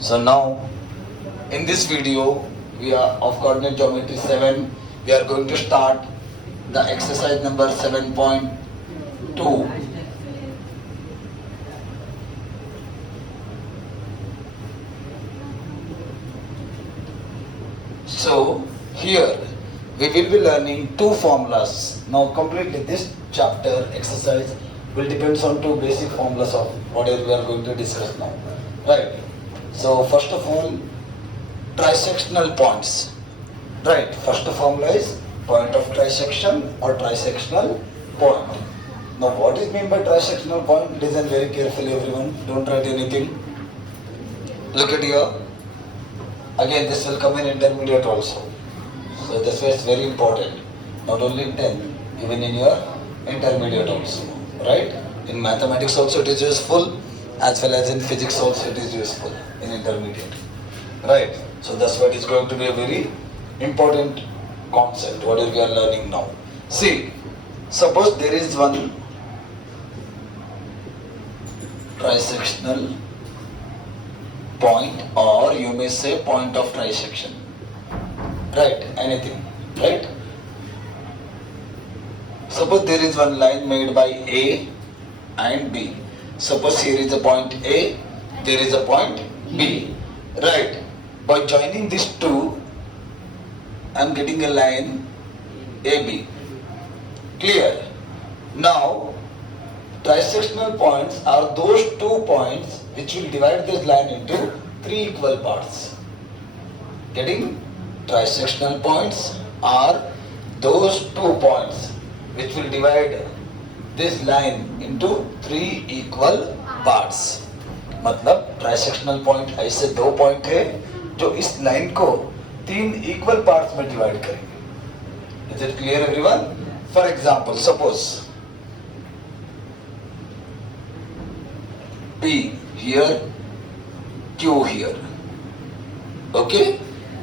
So now in this video we are of coordinate geometry 7. We are going to start the exercise number 7.2. So here we will be learning two formulas. Now completely this chapter exercise will depends on two basic formulas of whatever we are going to discuss now. Right. So first of all, trisectional points. Right. First formula is point of trisection or trisectional point. Now what is meant by trisectional point? Listen very carefully everyone. Don't write anything. Look at here. Again this will come in intermediate also. So this way is very important. Not only in 10, even in your intermediate also. Right? In mathematics also it is useful, as well as in physics also it is useful in intermediate. Right? So that's why it is going to be a very important concept, what we are learning now. See, suppose there is one trisectional point, or you may say point of trisection. Right? Anything. Right? Suppose there is one line made by A and B. Suppose here is a point A, there is a point B. Right? By joining these two, I am getting a line AB. Clear? Now, trisectional points are those 2 points which will divide this line into 3 equal parts. Getting? Trisectional points are those 2 points which will divide this line into 3 equal parts. मतलब ट्राइसेक्शनल point ऐसे 2 point है जो इस line को 3 equal parts में divide करेंगे. Is it clear everyone? For example, suppose P here, Q here. Okay?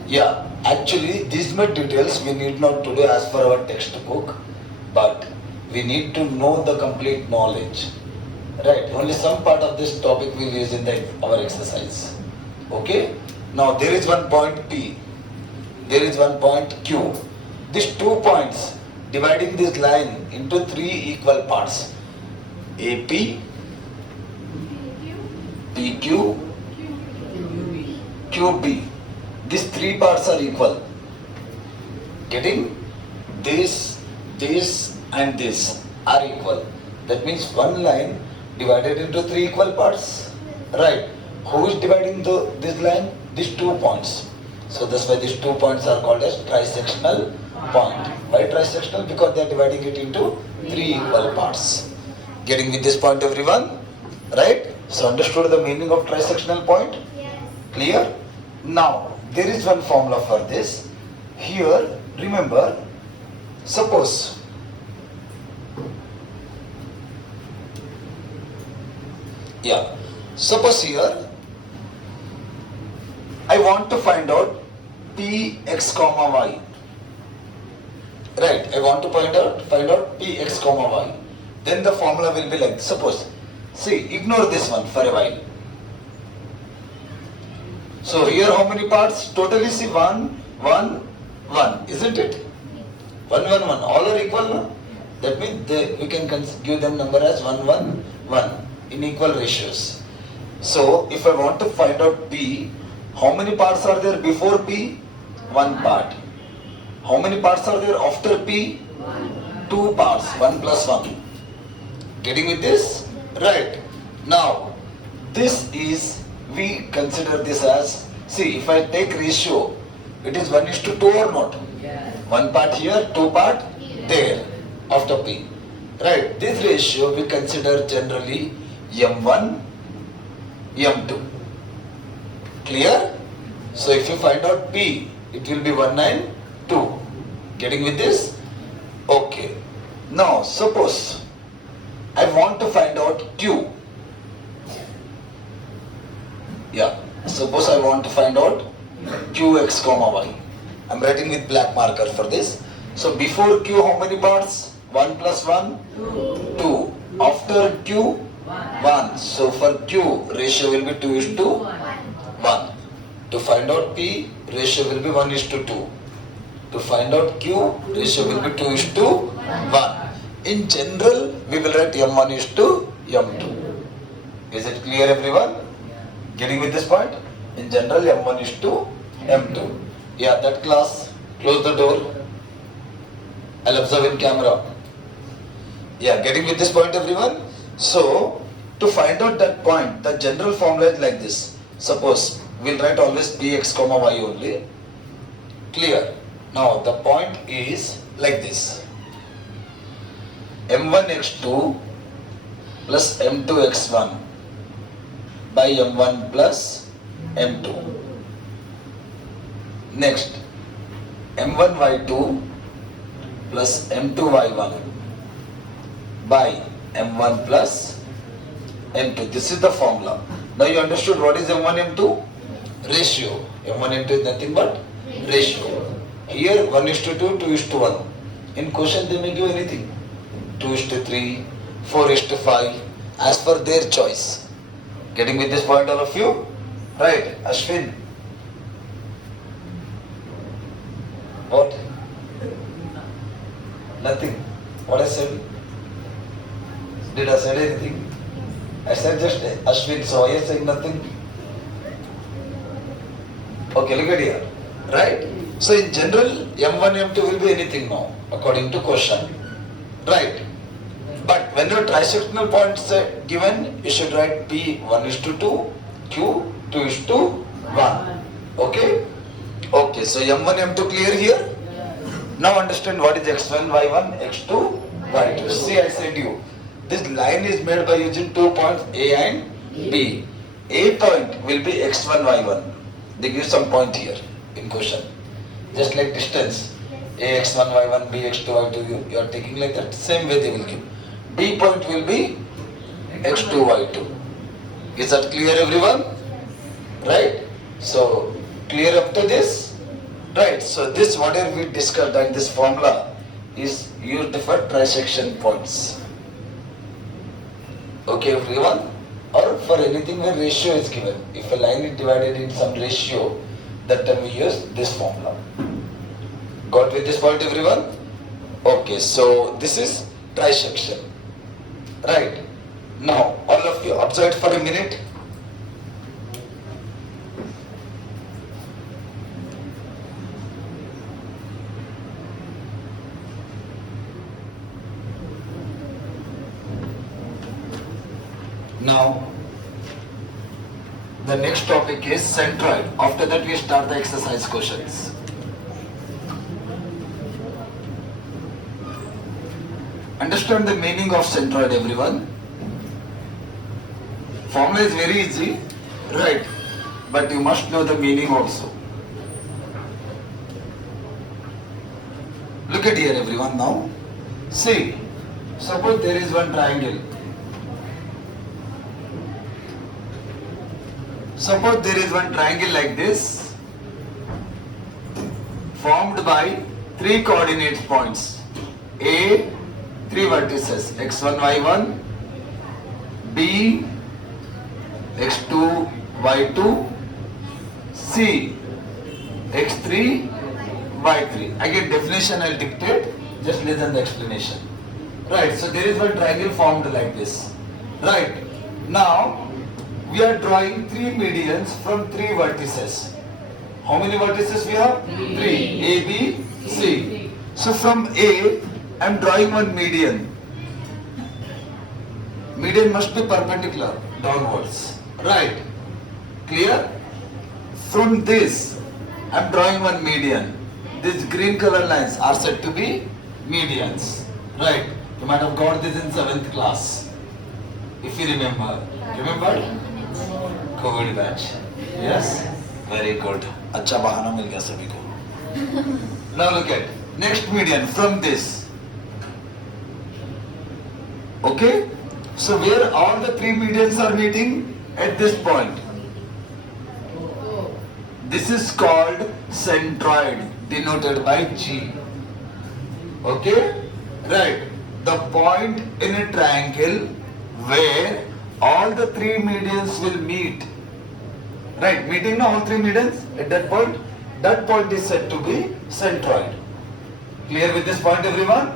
Yeah. Actually, these much details we need not today as per our textbook, but we need to know the complete knowledge. Right? Only some part of this topic we will use in our exercise. Okay? Now there is one point P, there is one point Q. These 2 points dividing this line into 3 equal parts. AP, PQ, QB. These 3 parts are equal. Getting? This and this are equal. That means one line divided into 3 equal parts. Right? Who is dividing this line? These 2 points. So that's why these 2 points are called as trisectional point. Why trisectional? Because they are dividing it into 3 equal parts. Getting with this point everyone? Right? So understood the meaning of trisectional point? Yes. Clear? Now there is one formula for this. Here remember, suppose suppose here I want to find out Px comma y. Right? I want to find out Px comma y. Then the formula will be like, suppose, see, ignore this one for a while. So here how many parts? Totally see 1, 1, 1, isn't it? 1, 1, 1. All are equal, no? That means we can give them number as 1, 1, 1 in equal ratios. So if I want to find out P, how many parts are there before P? 1 part. How many parts are there after P? 2 parts. 1 plus 1. Getting with this? Right. Now, this is, we consider this as, see, if I take ratio, it is 1:2 or not? 1 part here, 2 part there after P. Right. This ratio we consider generally M1, M2. Clear? So if you find out P, it will be 1, 9, 2. Getting with this? Okay. Now suppose I want to find out Q. Suppose I want to find out Qx comma y. I am writing with black marker for this. So before Q how many parts? 1 plus 1? 2. After Q? 1. So for Q ratio will be 2:1. To find out P, ratio will be 1:2. To find out Q, ratio will be 2:1. In general, we will write M1:M2. Is it clear, everyone? Getting with this point? In general, M1:M2. Yeah, that class, close the door. I'll observe in camera. Yeah, getting with this point, everyone? So, to find out that point, the general formula is like this. Suppose, we'll write always Px comma y only. Clear? Now, the point is like this. M1x2 plus M2x1 by M1 plus M2. Next, M1y2 plus M2y1 by M1 plus M2. This is the formula. Now you understood what is M1, M2? Ratio. M1, M2 is nothing but ratio. Here 1:2, 2:1. In question they may give anything. 2:3, 4:5, as per their choice. Getting with this point, all of you? Right, Ashwin? What? Nothing. What I said? Did I say anything? I said just Ashwin, so are you saying nothing? Okay, look at here. Right? So in general, M1, M2 will be anything now, according to question. Right? But when your trisectional points are given, you should write P 1:2, Q 2:1. Okay? Okay, so M1, M2 clear here? Now understand what is x1, y1, x2, y2. See, I said you, this line is made by using 2 points A and B. A point will be x1, y1. They give some point here in question. Just like distance, A x1, y1, B x2, y2, you are taking like that. Same way they will give. B point will be x2, y2. Is that clear, everyone? Right? So, clear up to this? Right, so this whatever we discussed and this formula is used for trisection points. Okay, everyone? Or for anything where ratio is given. If a line is divided in some ratio, that time we use this formula. Got with this point, everyone? Okay, so this is trisection. Right. Now, all of you observe for a minute. Now, the next topic is centroid. After that, we start the exercise questions. Understand the meaning of centroid, everyone. Formula is very easy, right? But you must know the meaning also. Look at here, everyone, now. See, suppose there is one triangle. Suppose there is one triangle like this, formed by 3 coordinate points. A, 3 vertices, x1, y1, B, x2, y2, C, x3, y3. Again, definition I'll dictate, just listen the explanation. Right, so there is one triangle formed like this. Right, now we are drawing 3 medians from 3 vertices. How many vertices we have? 3. A, B, C. So from A, I am drawing one median. Median must be perpendicular downwards. Right? Clear? From this, I am drawing one median. These green color lines are said to be medians. Right? You might have got this in 7th class. If you remember. Remember? COVID batch. Yes? Very good. अच्छा बहाना मिल गया सभी को. Now look at next median from this. Okay? So where all the 3 medians are meeting? At this point. This is called centroid, denoted by G. Okay? Right. The point in a triangle where all the 3 medians will meet Right, meeting now all three medians at that point. That point is said to be centroid. Clear with this point, everyone?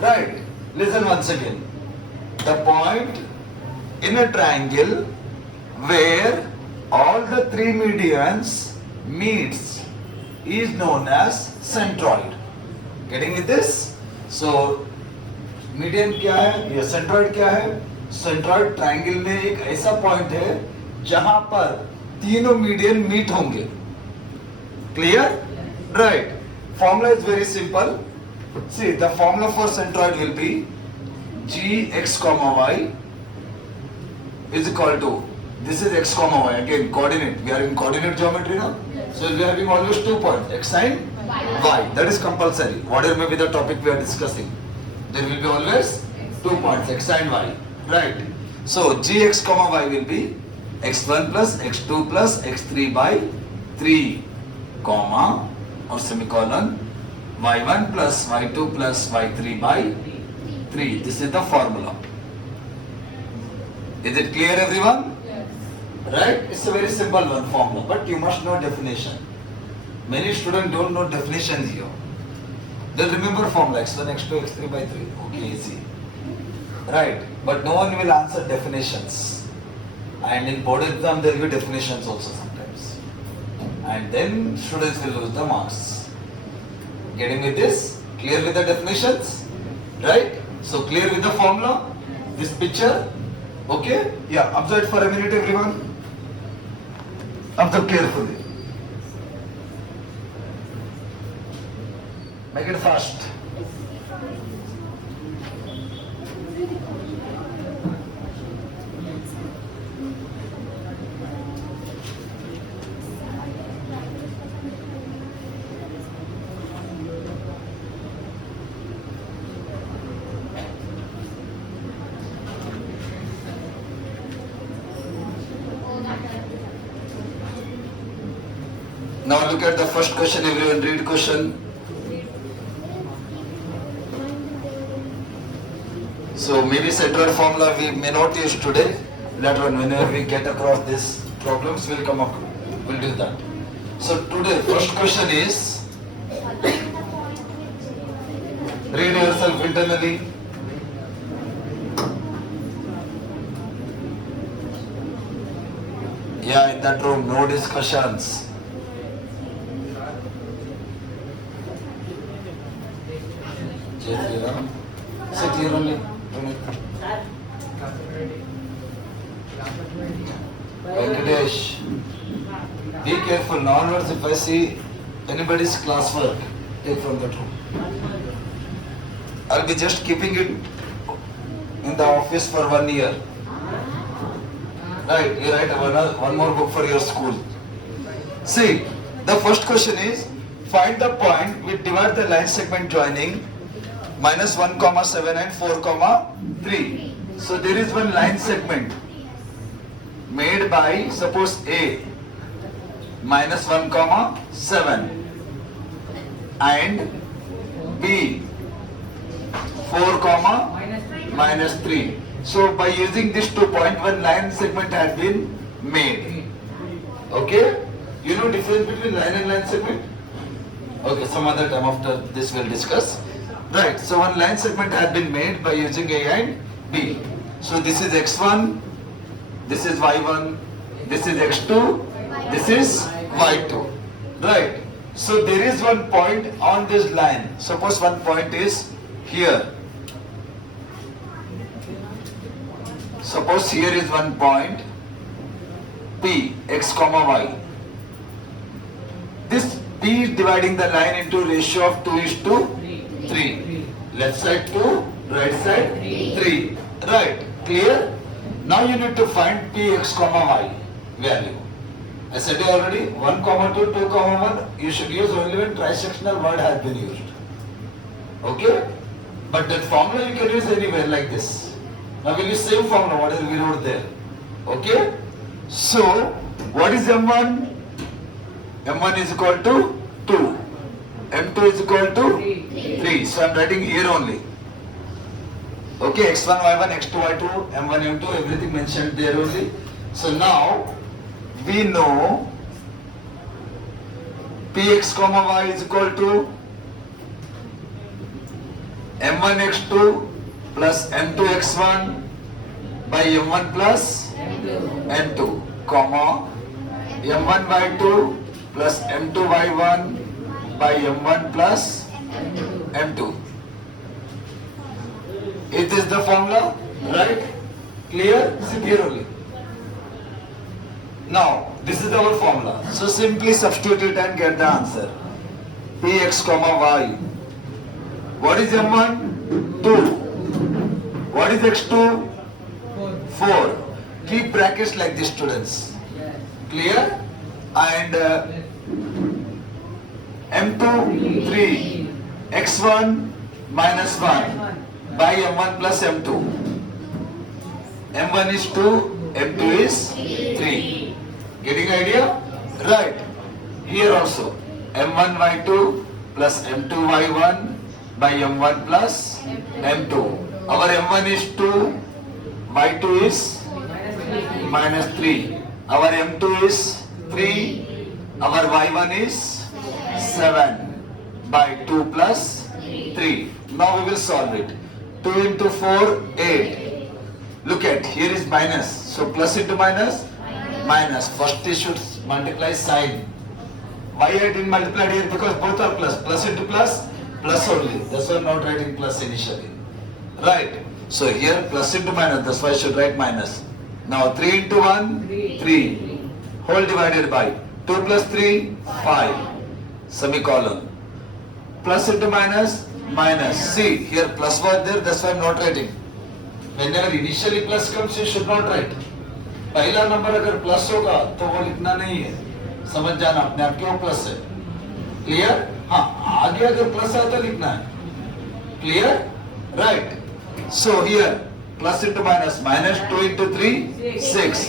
Right. Listen once again. The point in a triangle where all the three medians meets is known as centroid. Getting with this? So median क्या है या centroid क्या है? Centroid triangle में एक ऐसा point है जहां पर तीनों मीडियन मीट होंगे. Clear? Right. Formula is very simple. See the formula for centroid will be gx comma y is equal to, this is x comma y, again coordinate, we are in coordinate geometry now, so we are having always 2 points, x and y. That is compulsory. Whatever may be the topic we are discussing, there will be always 2 points, x and y. Right. So gx comma y will be x1 plus x2 plus x3 by 3 comma or semicolon y1 plus y2 plus y3 by 3. This is the formula. Is it clear, everyone? Yes. Right? It's a very simple one formula, but you must know definition. Many students don't know definitions here. They'll remember formula x1, x2, x3 by 3. Okay, easy. Right? But no one will answer definitions. And in board exam there will be definitions also sometimes. And then students will lose the marks. Getting with this? Clear with the definitions? Right? So clear with the formula? This picture? Okay? Yeah, observe it for a minute, everyone. Observe carefully. Make it fast. Now look at the first question, everyone read question. So maybe centroid formula we may not use today. Later on, whenever we get across these problems, we'll come up, we'll do that. So today, first question is, read yourself internally. Yeah, in that room, no discussions. Sit here only. Venkatesh, be careful. Now onwards, if I see anybody's classwork, take from that room. I'll be just keeping it in the office for 1 year. Right, you write one more book for your school. See, the first question is, find the point which divide the line segment joining minus 1 comma 7 and 4 comma 3. So there is one line segment made by, suppose A, minus 1 comma 7 and B, 4 comma minus 3. So by using this 2 point, one line segment has been made. Okay? You know difference between line and line segment? Okay, some other time after this we'll discuss. Right, so one line segment has been made by using A and B. So this is x1, this is y1, this is x2, this is y2. Right, so there is one point on this line. Suppose one point is here. Suppose here is one point P, x comma y. This P is dividing the line into ratio of 2:3. Left side 2, right side 3. Right, clear? Now you need to find Px comma y value. I said you already, 1 comma 2, 2 comma 1, you should use only when trisectional word has been used. Okay? But that formula you can use anywhere like this. Now we'll use same formula, whatever we wrote there. Okay? So, what is M1? M1 is equal to 2. M2 is equal to 3. So I'm writing here only. Okay, x1, y1, x2, y2, m1, m2, everything mentioned there only. So now we know Px comma y is equal to m1 x2 plus m2 x1 by m1 plus m2 comma m1 y2 plus m2 y1 by m1 plus m2. It is the formula, right? Clear? See here only. Now, this is our formula. So simply substitute it and get the answer. Px comma y. What is m1? 2. What is x2? 4. Keep brackets like this, students. Clear? And m2 3. x1 minus 1 by m1 plus m2. m1 is 2, m2 is 3. Getting idea? Right. Here also m1 y2 plus m2 y1 by m1 plus m2. Our m1 is 2, y2 is minus 3. Our m2 is 3, our y1 is 7 by 2 plus 3. Now we will solve it. 2 into 4, 8. Look at, here is minus. So plus into minus, minus. First you should multiply sign. Why I didn't multiply here? Because both are plus. Plus into plus, plus only. That's why I'm not writing plus initially. Right. So here plus into minus. That's why I should write minus. Now 3 into 1, 3. Whole divided by 2 plus 3, 5. Semicolon. Plus into minus, minus. See, here plus was there. That's why I'm not writing. Whenever initially plus comes, you should not write. पहला number अगर plus होगा तो वो लिखना नहीं है, समझ जाना अपने आप क्यों प्लस है. क्लियर? हाँ, आगे अगर प्लस है तो लिखना है. Clear? Right. So here plus into minus, minus 2 into 3, 6.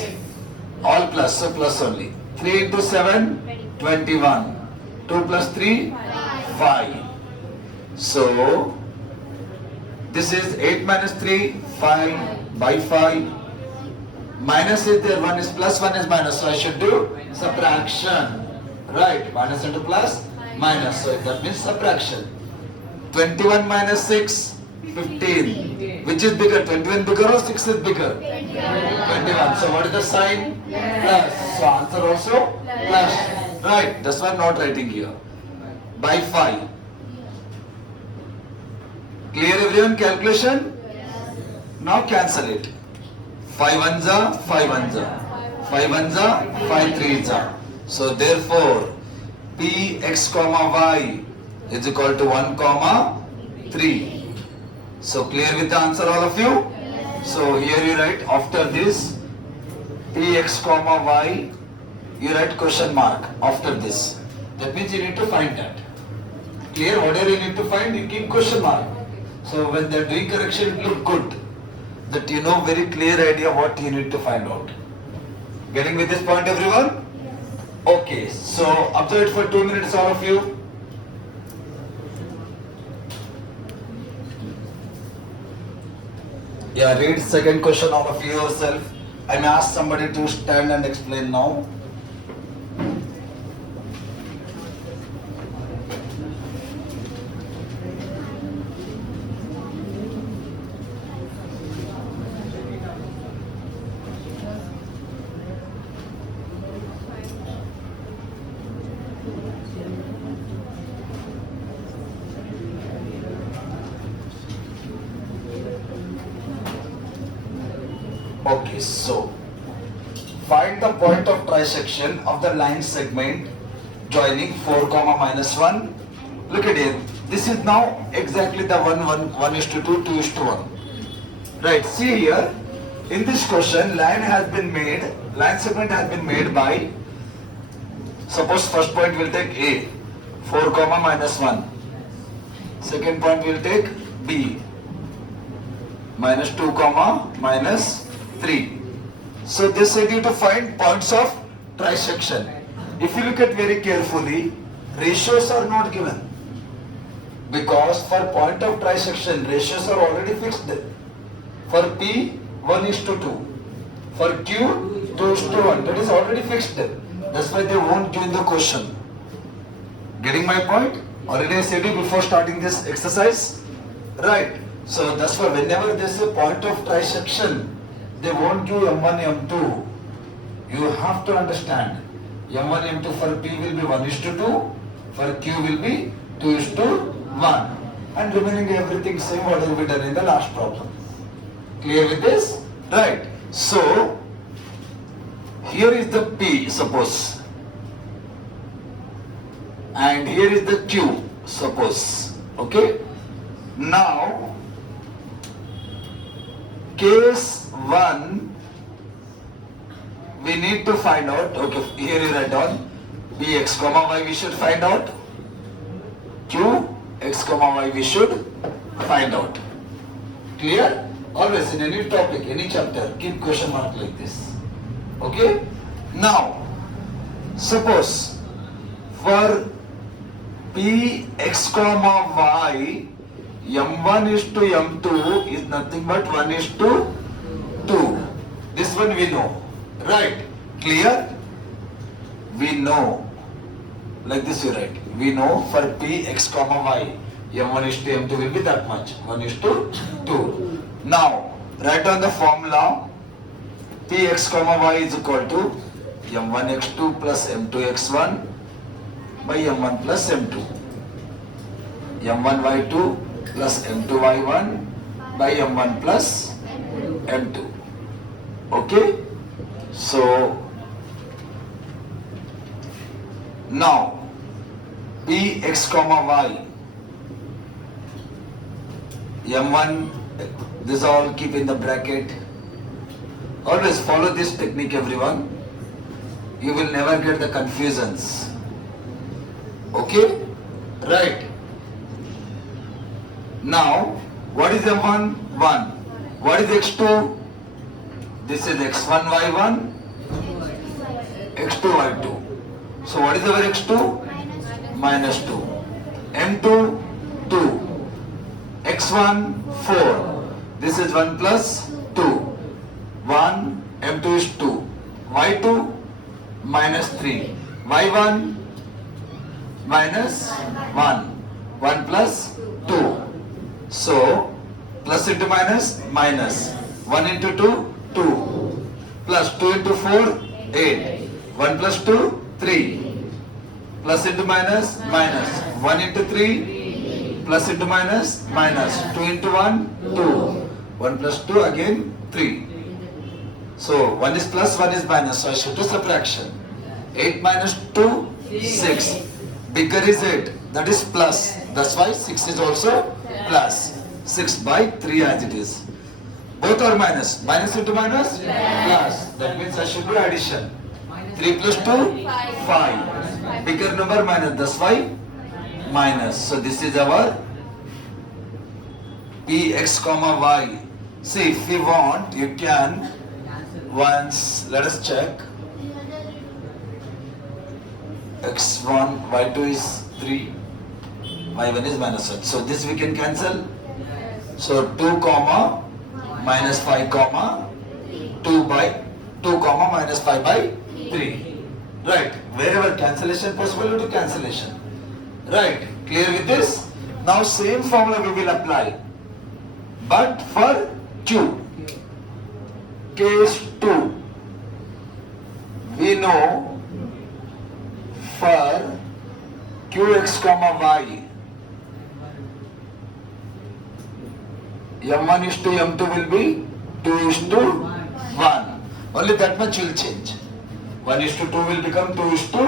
All plus, so plus only. 3 into 7, 21. 2 plus 3, 5. So this is 8 minus 3, 5 by 5. Minus is there, 1 is plus, 1 is minus. So I should do subtraction. Right, minus into plus, minus. So that means subtraction. 21 minus 6, 15. Which is bigger, 21 bigger or 6 is bigger? 21. So what is the sign? Plus. So answer also plus. Right, that's why I'm not writing here. By 5. Clear everyone? Calculation? Now cancel it. 5 ones are 5 ones are 5 ones are 5 threes are. So therefore Px comma y is equal to 1 comma 3. So clear with the answer all of you? So here you write after this Px comma y, you write question mark after this. That means you need to find that. Clear? Whatever you need to find, you keep question mark. So when they are doing correction, it look good. That you know very clear idea what you need to find out. Getting with this point everyone? Okay, so observe it for 2 minutes all of you. Yeah, read second question all of you yourself. I may ask somebody to stand and explain now. Okay, so find the point of trisection of the line segment joining 4 comma minus 1. Look at it. This is now exactly the 1 is to 2, 2 is to 1. Right, see here, in this question line segment has been made by, suppose first point will take A, 4 comma minus 1. Second point will take B, minus 2 comma minus 3. So they said you to find points of trisection. If you look at very carefully, ratios are not given. Because for point of trisection, ratios are already fixed. For P, 1 is to 2. For Q, 2:1. That is already fixed. That's why they won't give in the question. Getting my point? Already I said it before starting this exercise. Right. So that's why whenever there is a point of trisection, they won't give M1, M2. You have to understand. M1, M2 for P will be 1:2. For Q will be 2:1. And remaining everything same what will be done in the last problem. Clear with this? Right. So, here is the P, suppose. And here is the Q, suppose. Okay? Now, case 1, we need to find out, okay, here you write down, Bx comma y we should find out, Q, x comma y we should find out. Clear? Always in any topic, any chapter, keep question mark like this. Okay? Now, suppose for P x comma y, M1 is to M2 is nothing but 1:2. This one we know. Right? Clear? We know. Like this you write. We know for P x comma y, M1 is to M2 will be that much. 1:2. Now, write on the formula. P x comma y is equal to M1 x2 plus M2 x1 by M1 plus M2. M1 y2 plus M2 y1 by M1 plus M2. Okay? So, now P x comma y, M1, this all keep in the bracket. Always follow this technique, everyone. You will never get the confusions. Okay? Right. Now, what is M1? 1. What is X2? This is X1, Y1, X2, Y2. So what is our X2? Minus 2. M2, 2. X1, 4. This is 1 plus 2. 1, M2 is 2. Y2, minus 3. Y1, minus 1. 1 plus 2. So, plus into minus, minus. 1 into 2, 2. Plus 2 into 4, 8. 1 plus 2, 3. Plus into minus, minus. 1 into 3, plus into minus, minus. 2 into 1, 2. 1 plus 2, again 3. So, 1 is plus, 1 is minus. So, I should do subtraction. 8 minus 2, 6. Bigger is 8. That is plus. That's why 6 is also plus. 6 by 3 as it is. Both are minus. Minus into minus? Plus. That means I should do addition. 3 plus 2? 5. Bigger number minus. That's why minus. So this is our Px comma y. See, if you want, you can once, let us check. X1, Y2 is 3. Y1 is minus 1. So this we can cancel. So 2 comma minus 5 comma 2 comma minus 5 by 3. Right. Wherever cancellation possible, you do cancellation. Right. Clear with this? Now same formula we will apply. But for Q. Case 2. We know for Qx comma y, M1 is to M2 will be 2 is to 1. Only that much will change. 1 is to 2 will become 2 is to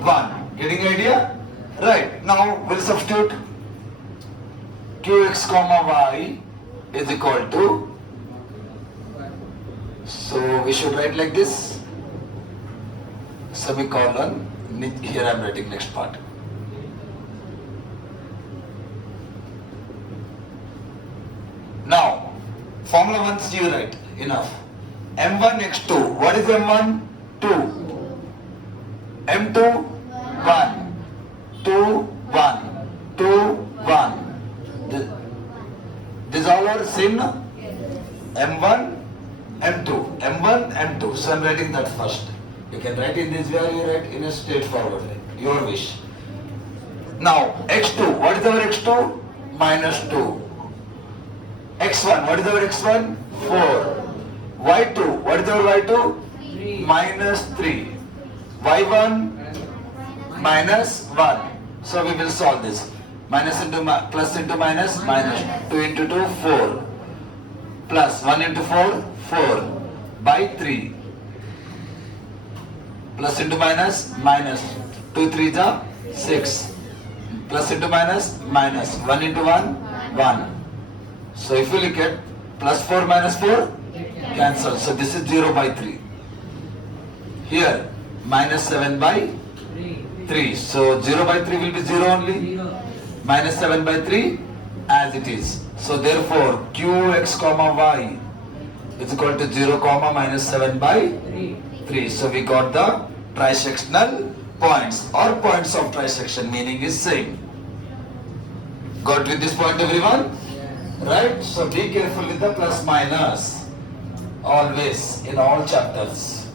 1. Getting idea? Right. Now we'll substitute Qx comma y is equal to, so we should write like this, semicolon, here I am writing next part. Now, formula once you write, enough. M1 x2, what is M1? 2. M2, 1. 2, 1. 2, 1. These all are same, no? M1, M2. M1, and 2. So I am writing that first. You can write in this way or you write in a straightforward way. Your wish. Now x2. What is our x2? Minus 2. x1. What is our x1? 4. y2. What is our y2? 3. Minus 3. y1 minus 1. So we will solve this. Minus into plus into minus, minus 2 into 2, 4. Plus 1 into 4, 4. By 3. Plus into minus, minus 2 3 ja 6. Plus into minus, minus 1 into 1, 1. So if you look at plus 4 minus 4, cancel. So this is 0 by 3. Here minus 7 by 3. So 0 by 3 will be 0 only. 0. Minus 7 by 3 as it is. So therefore qx comma y is equal to 0 comma minus 7 by 3. So we got the trisectional points or points of trisection, meaning is same. Got with this point everyone? Right? So be careful with the plus minus always in all chapters.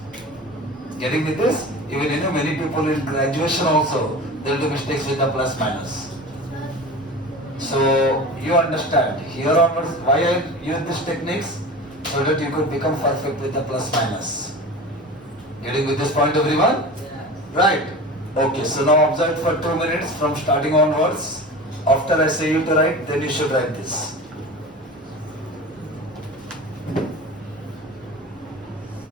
Getting with this? Even many people in graduation also they'll do mistakes with the plus minus. So you understand here onwards why I use these techniques, so that you could become perfect with the plus minus. Getting with this point everyone? Right. Okay, so now observe for 2 minutes from starting onwards. After I say you to write, then you should write this.